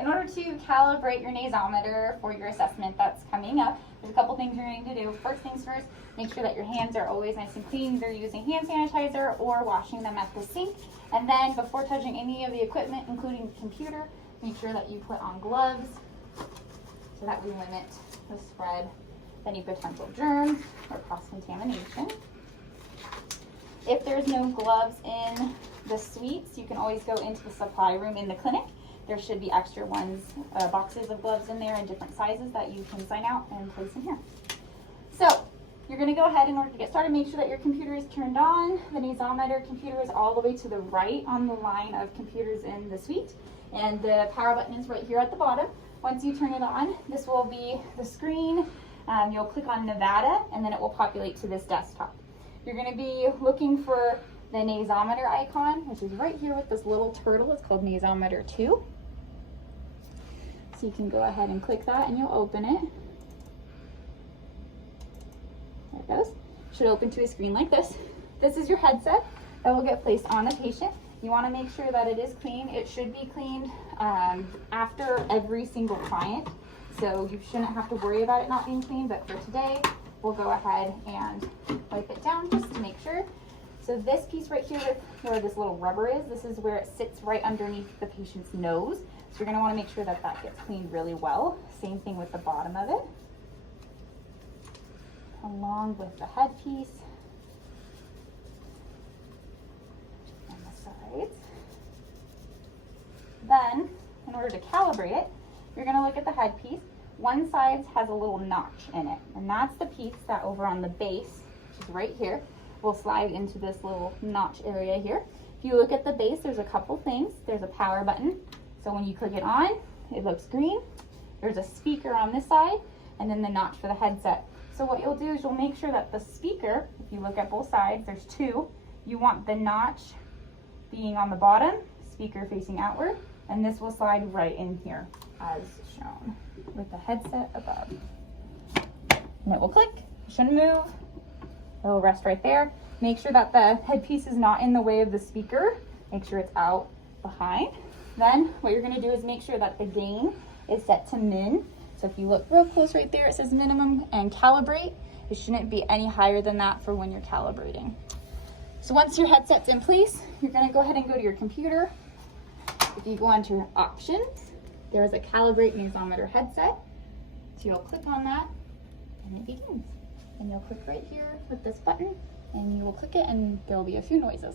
in order to calibrate your nasometer for your assessment that's coming up, there's a couple things you're going to do. First things first, make sure that your hands are always nice and clean. Either using hand sanitizer or washing them at the sink. And then before touching any of the equipment, including the computer, make sure that you put on gloves so that we limit the spread of any potential germs or cross-contamination. If there's no gloves in the suites, you can always go into the supply room in the clinic. There should be extra ones, boxes of gloves in there in different sizes that you can sign out and place in here. So you're going to go ahead, in order to get started, make sure that your computer is turned on. The nasometer computer is all the way to the right on the line of computers in the suite, and the power button is right here at the bottom. Once you turn it on, this will be the screen. You'll click on Nevada, and then it will populate to this desktop. You're going to be looking for the nasometer icon, which is right here with this little turtle. It's called Nasometer 2. So you can go ahead and click that and you'll open it. There it goes. Should open to a screen like this. This is your headset that will get placed on the patient. You want to make sure that it is clean. It should be cleaned after every single client. So you shouldn't have to worry about it not being clean, but for today, we'll go ahead and wipe it down just to make sure. So this piece right here, where this little rubber is, this is where it sits right underneath the patient's nose. So you're going to want to make sure that that gets cleaned really well. Same thing with the bottom of it, along with the headpiece and the sides. Then, in order to calibrate it, you're going to look at the headpiece. One side has a little notch in it, and that's the piece that over on the base, which is right here, will slide into this little notch area here. If you look at the base, there's a couple things. There's a power button, so when you click it on, it looks green. There's a speaker on this side, and then the notch for the headset. So what you'll do is you'll make sure that the speaker, if you look at both sides, there's two. You want the notch being on the bottom, speaker facing outward, and this will slide right in here as shown with the headset above. And it will click, it shouldn't move. It will rest right there. Make sure that the headpiece is not in the way of the speaker. Make sure it's out behind. Then what you're going to do is make sure that the gain is set to min. So if you look real close right there, it says minimum and calibrate. It shouldn't be any higher than that for when you're calibrating. So once your headset's in place, you're going to go ahead and go to your computer. If you go onto your options, there is a calibrate nasometer headset. So you'll click on that and it begins. And you'll click right here with this button and you will click it and there will be a few noises.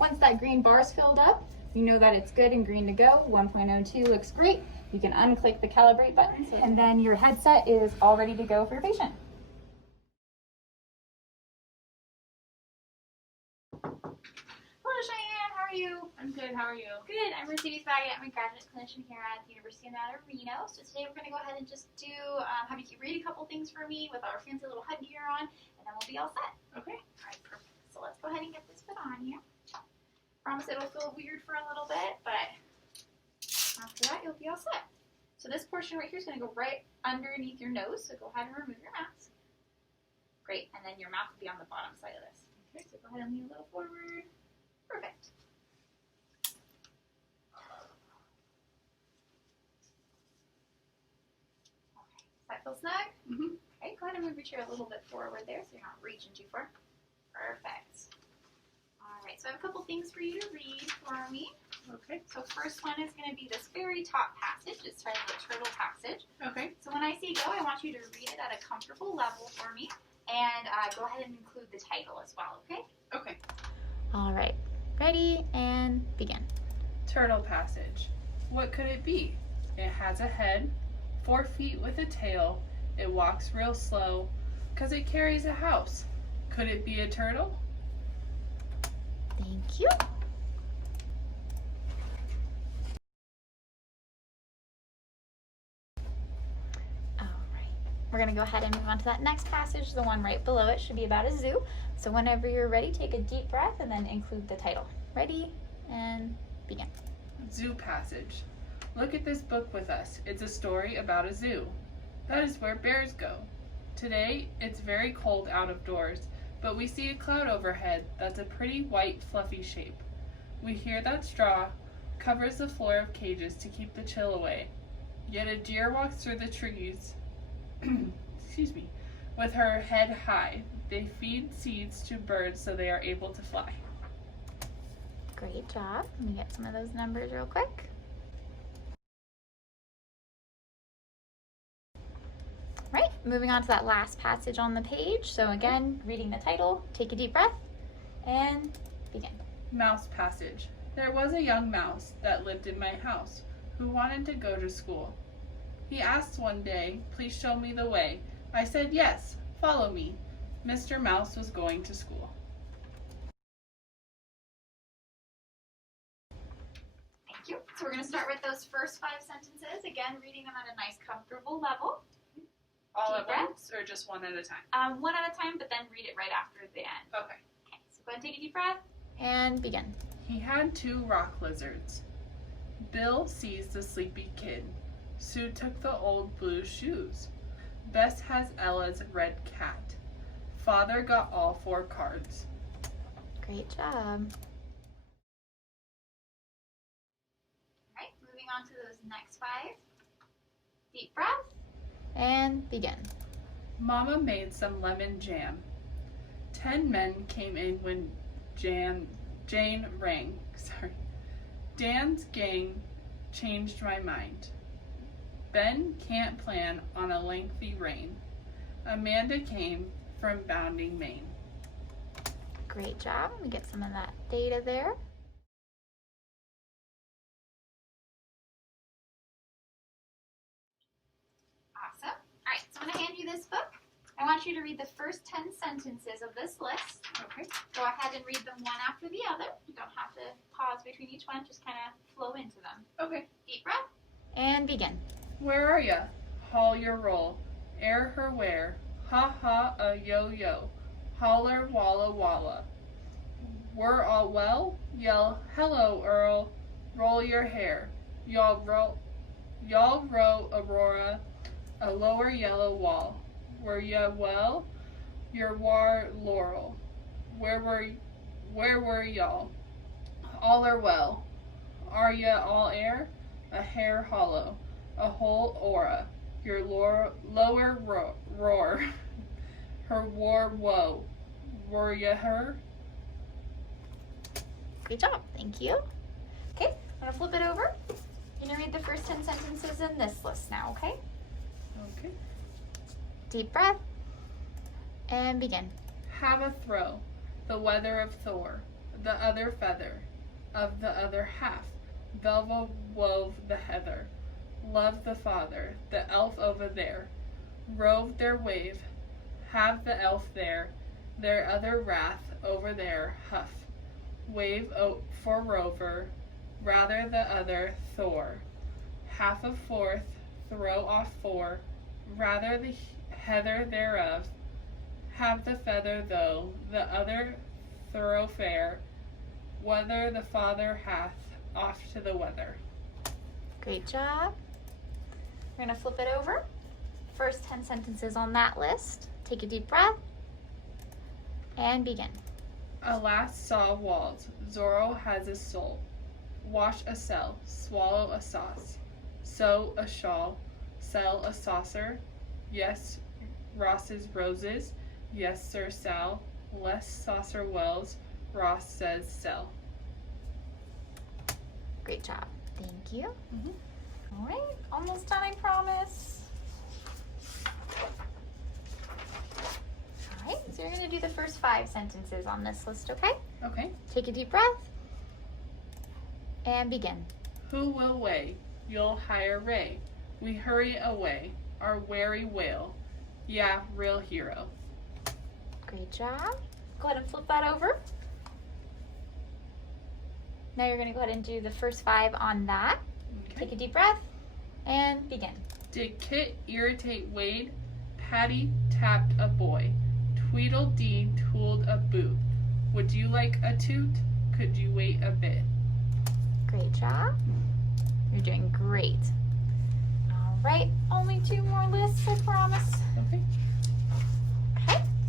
Once that green bar is filled up, you know that it's good and green to go. 1.02 looks great. You can unclick the calibrate button and then your headset is all ready to go for your patient. I'm good, how are you? Good, I'm Mercedes Baggett. I'm a graduate clinician here at the University of Nevada, Reno. So today we're going to go ahead and just do, have you read a couple things for me with our fancy little headgear on, and then we'll be all set. Okay. All right, perfect. So let's go ahead and get this put on here. Promise it'll feel weird for a little bit, but after that you'll be all set. So this portion right here is going to go right underneath your nose, so go ahead and remove your mask. Great, and then your mouth will be on the bottom side of this. Okay, so go ahead and lean a little forward. Perfect. That feel snug? Mm-hmm. Okay, go ahead and move your chair a little bit forward there so you're not reaching too far. Perfect. Alright, so I have a couple things for you to read for me. Okay. So first one is going to be this very top passage. It's titled the Turtle Passage. Okay. So when I say go, I want you to read it at a comfortable level for me. And go ahead and include the title as well, okay? Okay. Alright, ready and begin. Turtle passage. What could it be? It has a head, 4 feet with a tail. It walks real slow, 'cause it carries a house. Could it be a turtle? Thank you. All right, we're gonna go ahead and move on to that next passage. The one right below it should be about a zoo. So whenever you're ready, take a deep breath and then include the title. Ready and begin. Zoo passage. Look at this book with us. It's a story about a zoo. That is where bears go. Today, it's very cold out of doors, but we see a cloud overhead that's a pretty white, fluffy shape. We hear that straw covers the floor of cages to keep the chill away. Yet a deer walks through the trees, excuse me, with her head high. They feed seeds to birds so they are able to fly. Great job. Let me get some of those numbers real quick. Right, moving on to that last passage on the page. So again, reading the title, take a deep breath, and begin. Mouse passage. There was a young mouse that lived in my house who wanted to go to school. He asked one day, "Please show me the way." I said, "Yes, follow me." Mr. Mouse was going to school. Thank you. So we're going to start with those first 5 sentences. Again, reading them at a nice comfortable level. All Deep at breath. once or just one at a time? One at a time, but then read it right after the end. Okay. Okay, so go ahead and take a deep breath. And begin. He had 2 rock lizards. Bill seized the sleepy kid. Sue took the old blue shoes. Bess has Ella's red cat. Father got all 4 cards. Great job. All right, moving on to those next 5. Deep breath. And begin. Mama made some lemon jam. 10 men came in when Jane rang. Dan's gang changed my mind. Ben can't plan on a lengthy rain. Amanda came from bounding Maine. Great job. We get some of that data there. Awesome. All right, so I'm going to hand you this book. I want you to read the first 10 sentences of this list. Okay. Go ahead and read them one after the other. You don't have to pause between each one, just kind of flow into them. Okay. Deep breath. And begin. Where are ya? Haul your roll. Air her where? Ha ha a yo yo. Holler walla walla. We're all well? Yell hello Earl. Roll your hair. Y'all row Aurora a lower yellow wall. Were ya well? Your war laurel. Where were y'all? All are well. Are ya all air? A hair hollow. A whole aura. Your lower roar. Her war woe. Were ya her? Great job. Thank you. Okay, I'm going to flip it over. You're going to read the first 10 sentences in this list now, okay? Okay. Deep breath. And begin. Have a throw. The weather of Thor. The other feather. Of the other half. Velva wove the heather. Love the father. The elf over there. Rove their wave. Have the elf there. Their other wrath over there. Huff. Wave for rover. Rather the other Thor. Half a fourth. Throw off 4. Rather the heather thereof. Have the feather though. The other thoroughfare. Whether the father hath. Off to the weather. Great job. We're going to flip it over. First 10 sentences on that list. Take a deep breath. And begin. Alas saw walls. Zorro has a soul. Wash a cell. Swallow a sauce. Sew a shawl. Sell a saucer. Yes, Ross's roses. Yes, Sir Sal. Less saucer wells. Ross says sell. Great job. Thank you. All right, almost done, I promise. All right, so you're going to do the first 5 sentences on this list, okay? Okay. Take a deep breath and begin. Who will weigh? You'll hire Ray. We hurry away. Our wary whale. Yeah, real hero. Great job. Go ahead and flip that over. Now you're going to go ahead and do the first 5 on that. Okay. Take a deep breath and begin. Did Kit irritate Wade? Patty tapped a boy. Tweedledee tooled a boot. Would you like a toot? Could you wait a bit? Great job. You're doing great. All right, only 2 more lists, I promise. Okay.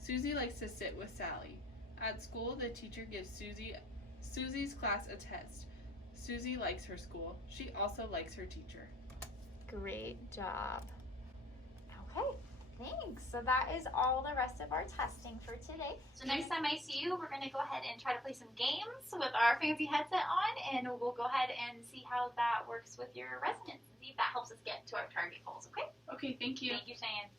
Susie likes to sit with Sally. At school, the teacher gives Susie's class a test. Susie likes her school. She also likes her teacher. Great job. Okay, thanks. So that is all the rest of our testing for today. So next time I see you, we're going to go ahead and try to play some games with our fancy headset on, and we'll go ahead and see how that works with your residents and see if that helps us get to our target goals, okay? Okay, thank you. Thank you, Cheyenne.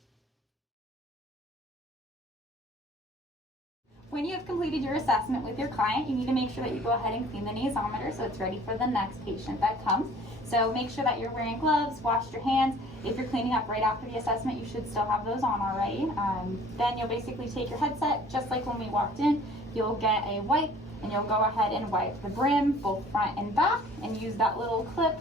When you have completed your assessment with your client, you need to make sure that you go ahead and clean the nasometer so it's ready for the next patient that comes. So make sure that you're wearing gloves, washed your hands. If you're cleaning up right after the assessment, you should still have those on already. Then you'll basically take your headset, just like when we walked in, you'll get a wipe and you'll go ahead and wipe the brim, both front and back, and use that little clip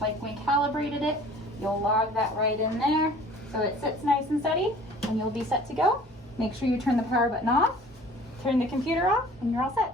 like we calibrated it. You'll log that right in there so it sits nice and steady, and you'll be set to go. Make sure you turn the power button off, turn the computer off, and you're all set.